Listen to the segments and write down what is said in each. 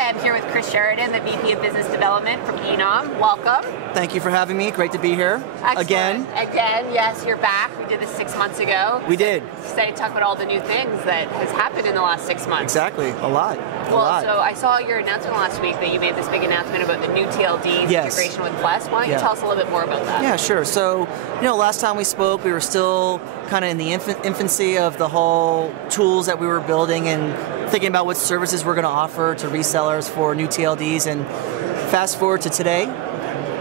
Hi, I'm here with Chris Sheridan, the VP of Business Development from eNom. Welcome. Thank you for having me. Great to be here. Excellent. Again. Again, yes, you're back. We did this 6 months ago. We did. Excited to talk about all the new things that has happened in the last 6 months. Exactly. A lot. So I saw your announcement last week that you made this big announcement about the new TLDs integration with Plus. Why don't you tell us a little bit more about that? Yeah, sure. So, last time we spoke, we were still kind of in the infancy of the whole tools that we were building and thinking about what services we're going to offer to resellers for new TLDs. And fast forward to today,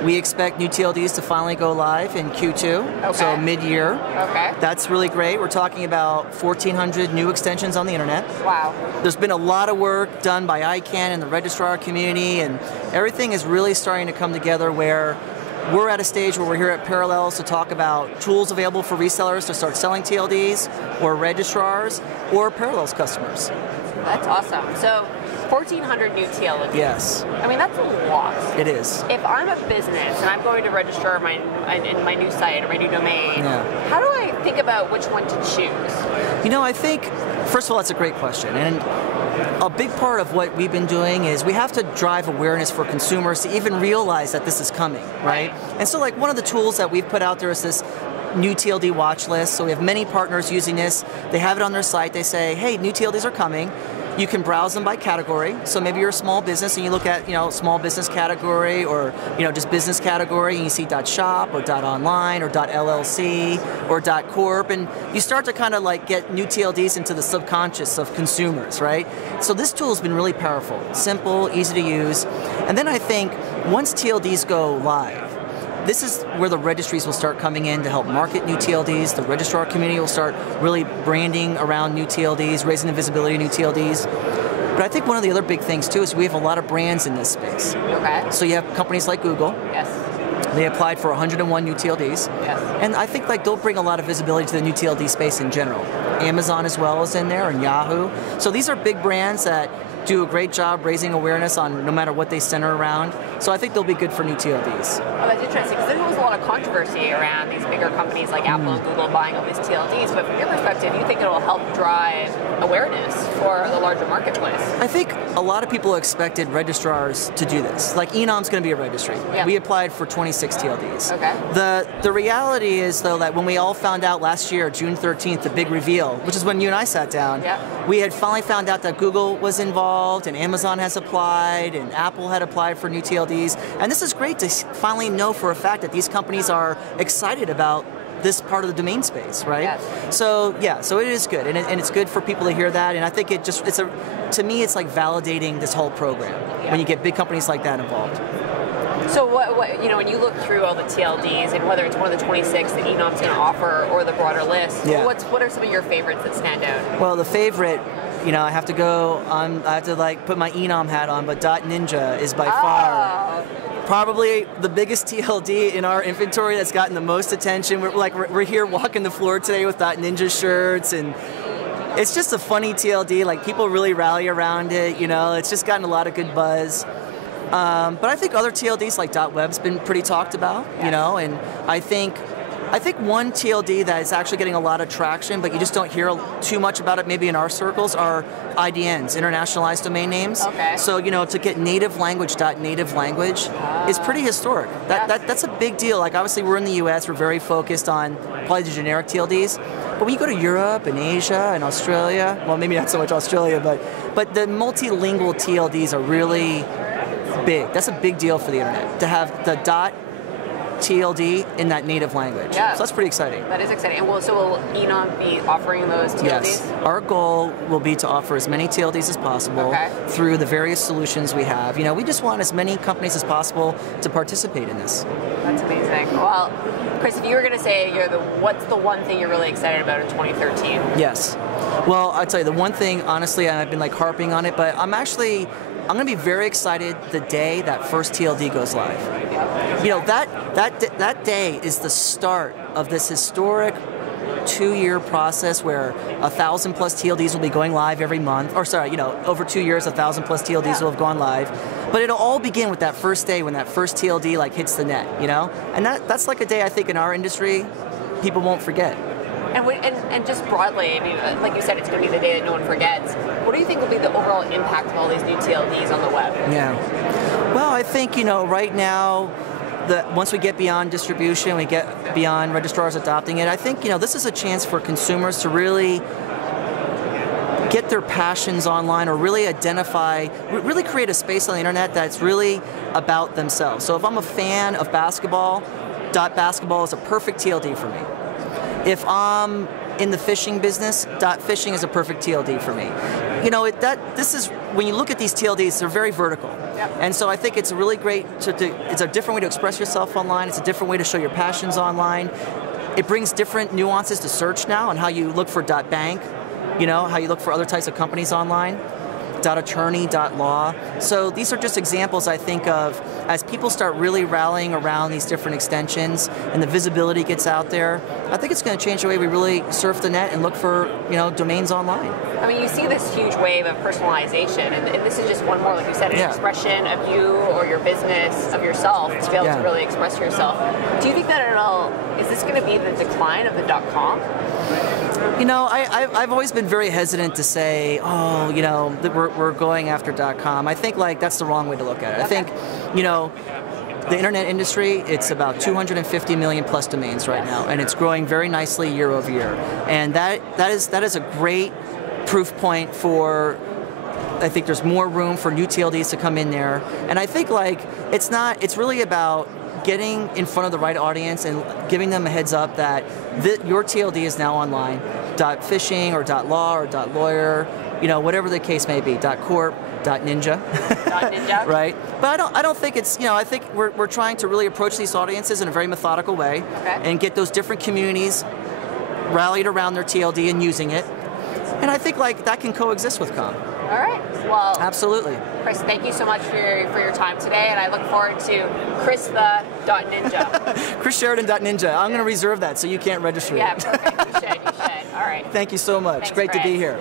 we expect new TLDs to finally go live in Q2, so mid-year. Okay. That's really great. We're talking about 1,400 new extensions on the internet. Wow. There's been a lot of work done by ICANN and the registrar community, and everything is really starting to come together where we're at a stage where we're here at Parallels to talk about tools available for resellers to start selling TLDs, or registrars, or Parallels customers. That's awesome. So 1,400 new TLDs. Yes. I mean, that's a lot. It is. If I'm a business and I'm going to register my new site or my new domain, how do I think about which one to choose? I think, first of all, that's a great question. And a big part of what we've been doing is we have to drive awareness for consumers to even realize that this is coming, right? And so one of the tools that we've put out there is this new TLD Watchlist. So we have many partners using this. They have it on their site. They say, hey, new TLDs are coming. You can browse them by category. So maybe you're a small business and you look at, small business category or, just business category, and you see .shop or .online or .llc or .corp, and you start to kind of get new TLDs into the subconscious of consumers, right? So this tool has been really powerful, simple, easy to use. And then I think once TLDs go live, this is where the registries will start coming in to help market new TLDs. The registrar community will start really branding around new TLDs, raising the visibility of new TLDs. But I think one of the other big things too is we have a lot of brands in this space. Okay. So you have companies like Google. Yes. They applied for 101 new TLDs. Yes. And I think they'll bring a lot of visibility to the new TLD space in general. Amazon as well is in there, and Yahoo. So these are big brands that do a great job raising awareness on no matter what they center around. So I think they'll be good for new TLDs. Oh, that's interesting, because there was a lot of controversy around these bigger companies like Apple and Google buying all these TLDs, but from your perspective, you think it will help drive awareness for the larger marketplace? I think a lot of people expected registrars to do this. Like eNom's going to be a registry. Yeah. We applied for 26 TLDs. Okay. The reality is, though, that when we all found out last year, June 13th, the big reveal, which is when you and I sat down, we had finally found out that Google was involved, and Amazon has applied, and Apple had applied for new TLDs. And this is great to finally know for a fact that these companies are excited about this part of the domain space, right? Yes. So it is good, and it's good for people to hear that. And I think to me, it's like validating this whole program when you get big companies like that involved. So when you look through all the TLDs, and whether it's one of the 26 that eNom's going to offer or the broader list, what are some of your favorites that stand out? Well, the favorite, I have to go on. I have to put my eNom hat on, but .ninja is by far probably the biggest TLD in our inventory that's gotten the most attention. We're here walking the floor today with .ninja shirts, and it's just a funny TLD. People really rally around it. It's just gotten a lot of good buzz. But I think other TLDs like .web's been pretty talked about. And I think one TLD that is actually getting a lot of traction, but you just don't hear too much about it maybe in our circles, are IDNs, internationalized domain names. Okay. So, to get native language is pretty historic. That's a big deal. Obviously we're in the US, we're very focused on probably the generic TLDs. But when you go to Europe and Asia and Australia, well, maybe not so much Australia, but the multilingual TLDs are really big. That's a big deal for the internet, to have the .TLD in that native language. Yeah. So that's pretty exciting. That is exciting. And so will eNom be offering those TLDs? Yes. Our goal will be to offer as many TLDs as possible through the various solutions we have. We just want as many companies as possible to participate in this. That's amazing. Well, Chris, if you were going to say what's the one thing you're really excited about in 2013? Yes. Well, I'll tell you, the one thing, honestly, and I've been harping on it, but I'm going to be very excited the day that first TLD goes live. That day is the start of this historic 2-year process where 1,000+ TLDs will be going live every month. Or sorry, over 2 years, 1,000+ TLDs will have gone live. But it'll all begin with that first day when that first TLD hits the net, And that's a day I think in our industry people won't forget. And just broadly, like you said, it's going to be the day that no one forgets. What do you think will be the overall impact of all these new TLDs on the web? Yeah. Well, I think, right now, once we get beyond distribution, we get beyond registrars adopting it, I think, this is a chance for consumers to really get their passions online, or really really create a space on the internet that's really about themselves. So if I'm a fan of basketball, .basketball is a perfect TLD for me. If I'm in the fishing business, .fishing is a perfect TLD for me. This is, when you look at these TLDs, they're very vertical. Yep. And so I think it's really great it's a different way to express yourself online, it's a different way to show your passions online. It brings different nuances to search now, and how you look for .bank, how you look for other types of companies online, .attorney, .law. So these are just examples, I think, of as people start really rallying around these different extensions and the visibility gets out there, I think it's going to change the way we really surf the net and look for, domains online. I mean, you see this huge wave of personalization, and this is just one more, like you said, an expression of you or your business, of yourself, to be able to really express yourself. Do you think that is this going to be the decline of the .com? I've always been very hesitant to say, that we're going after .com. I think that's the wrong way to look at it. Okay. I think, the internet industry, it's about 250 million plus domains right now, and it's growing very nicely year over year. And that is a great proof point for, I think there's more room for new TLDs to come in there. And I think it's really about getting in front of the right audience and giving them a heads up that your TLD is now online. .fishing or .law or .lawyer, whatever the case may be. .corp, .ninja. .ninja. Right? But I don't think it's, I think we're trying to really approach these audiences in a very methodical way, and get those different communities rallied around their TLD and using it. And I think that can coexist with com. All right. Well, absolutely. Chris, thank you so much for your time today, and I look forward to Chris the .ninja. Chris Sheridan .ninja. I'm going to reserve that so you can't register it. Yeah, perfect. You should. All right. Thank you so much. Thanks, Great Chris. to be here.